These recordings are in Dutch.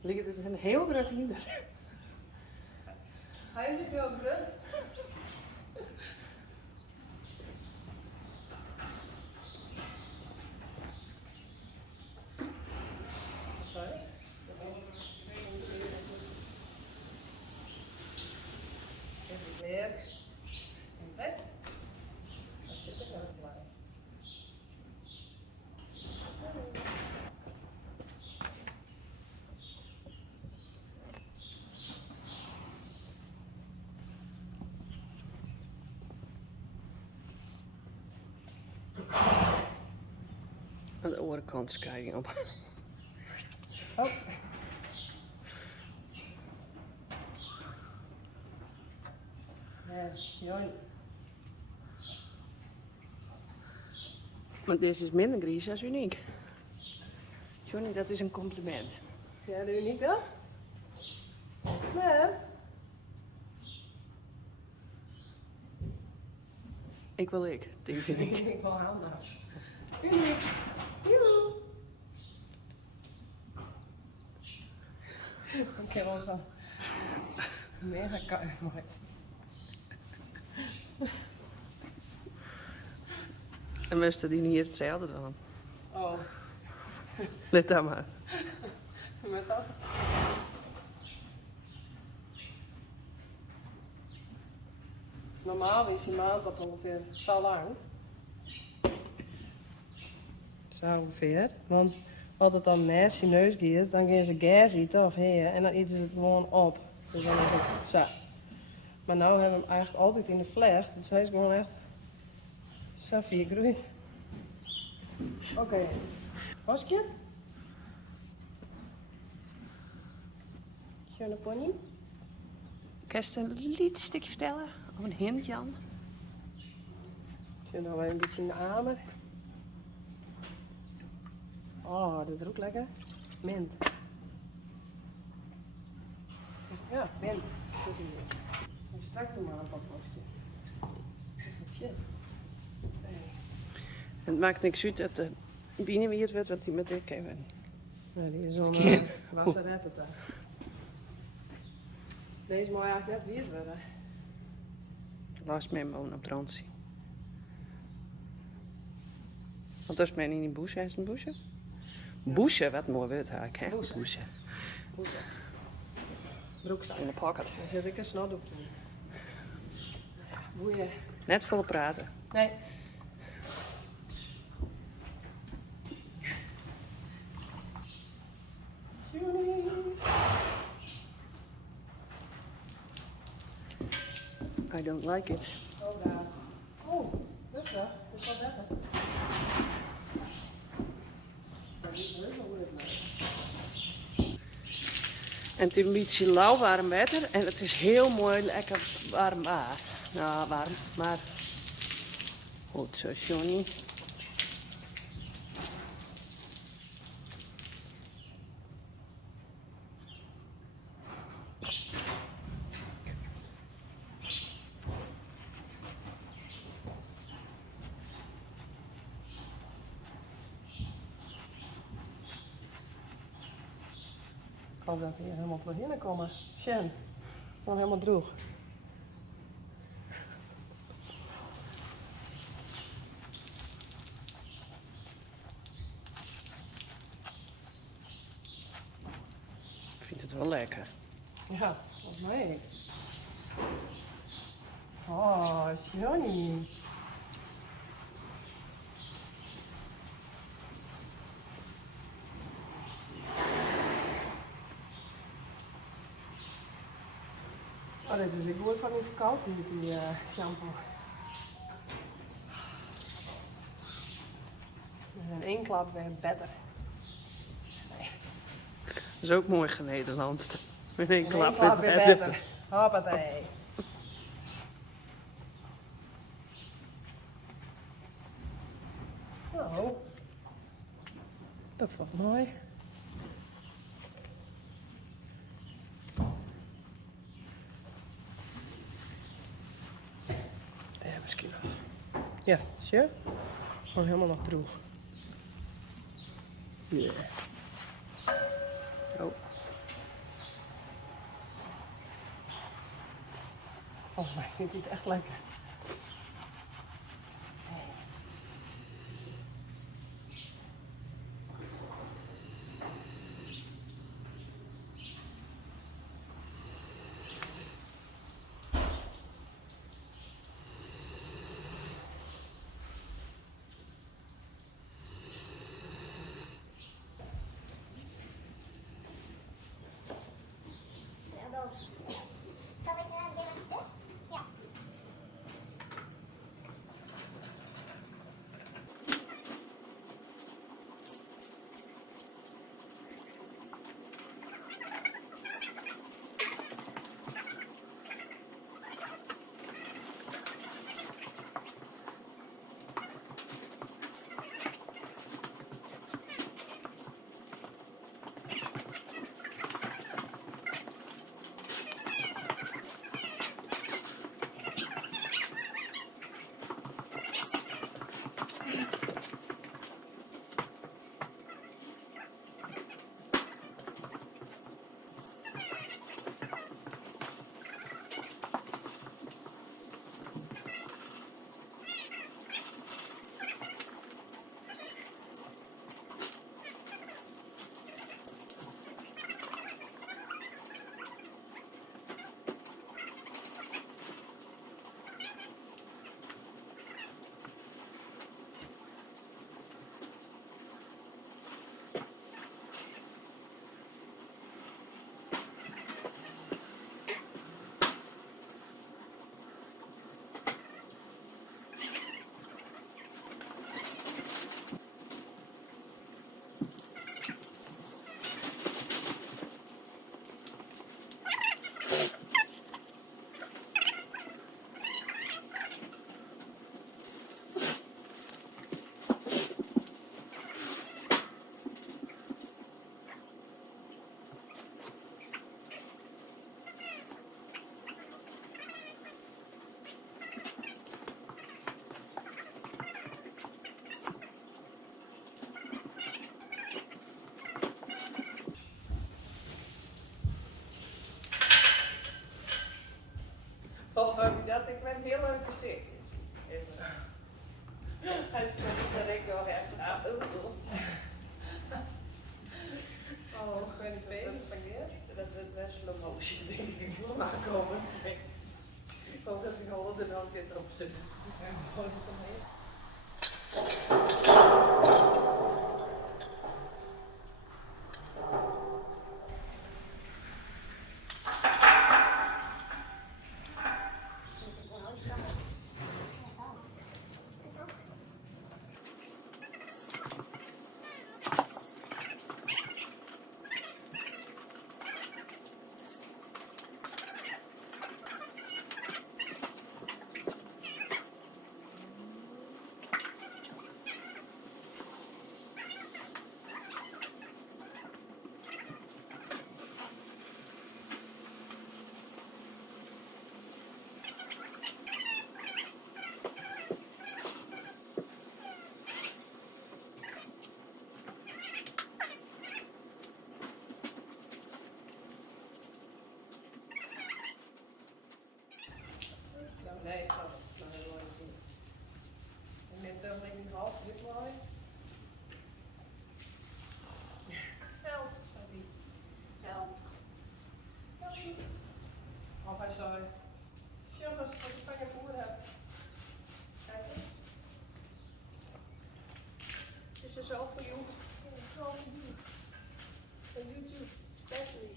Ligt het een heel groot hinder. Hij is het heel groot. Sorry? Even leer. En vet. Dan zit ik ook blij. Aan de andere kant kijk ik op. Oh. Ja, Johnny. Want deze is minder gries als uniek. Johnny, dat is een compliment. Ja, de uniek dan? Nee. Ik wil ik, denk Ik uniek. denk wel handig. Uniek. Joe. Ik heb wel zo'n mega kuifmoed. En moesten die niet hetzelfde dan? Oh, Let daar maar. met dat. Normaal is die maand op ongeveer zo lang. Zo ongeveer. Want als het dan naast je neus gaat, dan gaan ze gas eten of heer en dan eten ze het gewoon op. Dus dan is het zo. Maar nu hebben we hem eigenlijk altijd in de vlecht, dus hij is gewoon echt zo vier groeit. Oké, wasje. Schöne pony. Kan je een liet stukje vertellen? Of een hint, Jan? Schön nog even een beetje in de amer. Oh, dat ruikt lekker. Mint. Ja, mint. Sorry. Ik strak doe maar een papostje. Dat is wat shit. Nee. En het maakt niks uit dat de binnen weer werd, want die met ik even. Nou, die is zo'n wasserette daar. Deze moet eigenlijk net weer worden. Laat me wonen op Drancy. Want dat is men in die boesje, is het een boesje? Boesje, wat mooi woord eigenlijk, hè? Boesje. Boesje. Hoe zo? Broekzak. In de pocket. Dan zet ik een snotdoek in. Boeien. Net vol praten. Nee. I don't like it. Oh, daar. Oh, rustig. Dat is wel beter. Maar die is heus wel moeilijk mee. En het is een beetje lauw warm wetter en het is heel mooi lekker warm waar. Nou, warm, maar goed zo, Johnny. Ik hoop dat we hier helemaal doorheen komen. Sjen, gewoon helemaal droog. Ik vind het wel lekker. Ja, volgens mij. Oh, Johnny. Oh, dit is een goed van die vakantie met die shampoo. In één klap weer beter. Dat is ook mooi genederlands. Met één In klap één klap weer beter. Hoppatee. Nou, dat valt mooi. Ja, misschien wel. Ja, zie je? Gewoon helemaal nog droog. Ja. Oh. Volgens mij vindt hij het echt lekker. Zal ik weer een stuk? Ja. Of heb je dat? Ik ben heel erg voorzichtig. Even. Hij is niet dat ik nog echt aan. Oh, ik ben de baby spaghetti. Dat is best slow motion, denk ik. Ik wil maar komen. Ik hoop dat die holle er nog weer op zit. Nee, ik kan het maar heel erg doen. En met dat ik niet half dit mooi. Help, zei hij. Help. Of hij zei, jongens, wat ik van je voer heb. Kijk eens. This is all for you. It's all for you. For you too, especially.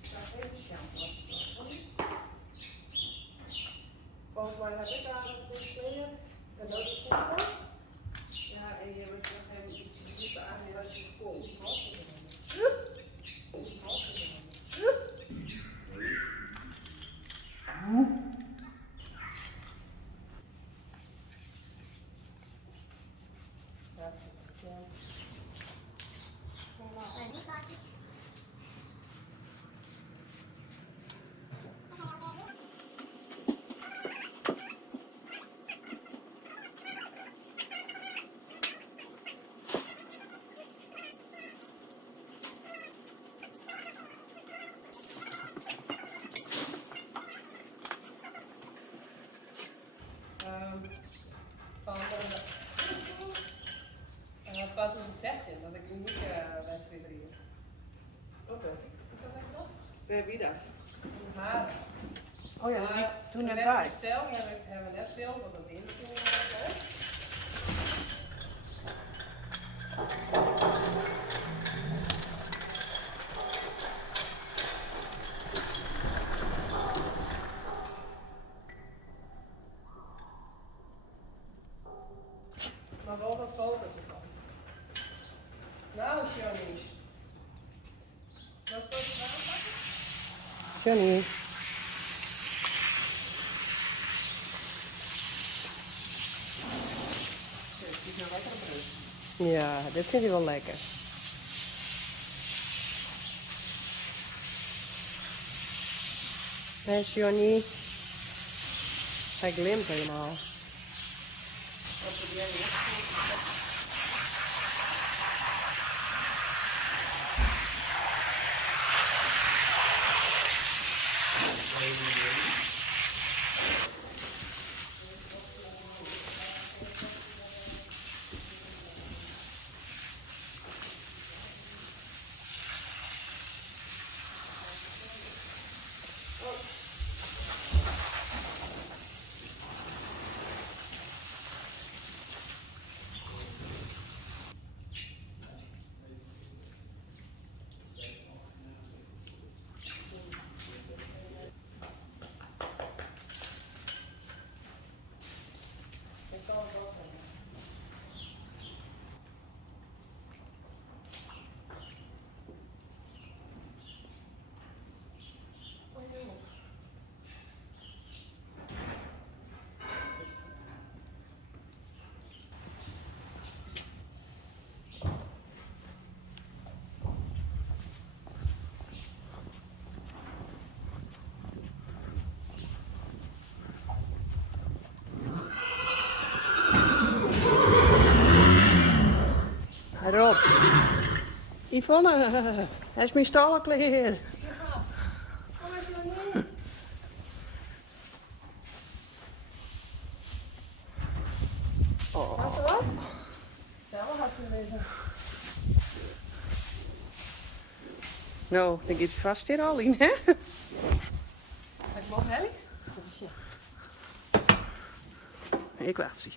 Ik ga even shampoo. Volgens mij heb ik daar dit weer. En dat is goed. Ja, Waar wie dat? Maar, Oh ja, die toen net net bij. zelf hebben we net veel, want dat in de maar wel wat foto's ervan. Nou, Johnny. Was dat aanpakken? Johnny. Ja, dit vindt hij wel lekker. Hé, Johnny. Hij glimt helemaal. Rob. Yvonne, hij is mijn stallenkleer. Oh. Hast du was? Ja, wat had je wezen? Nou, dan gaat hij vast hier al in, hè? Ik mag help? Ik wacht zie.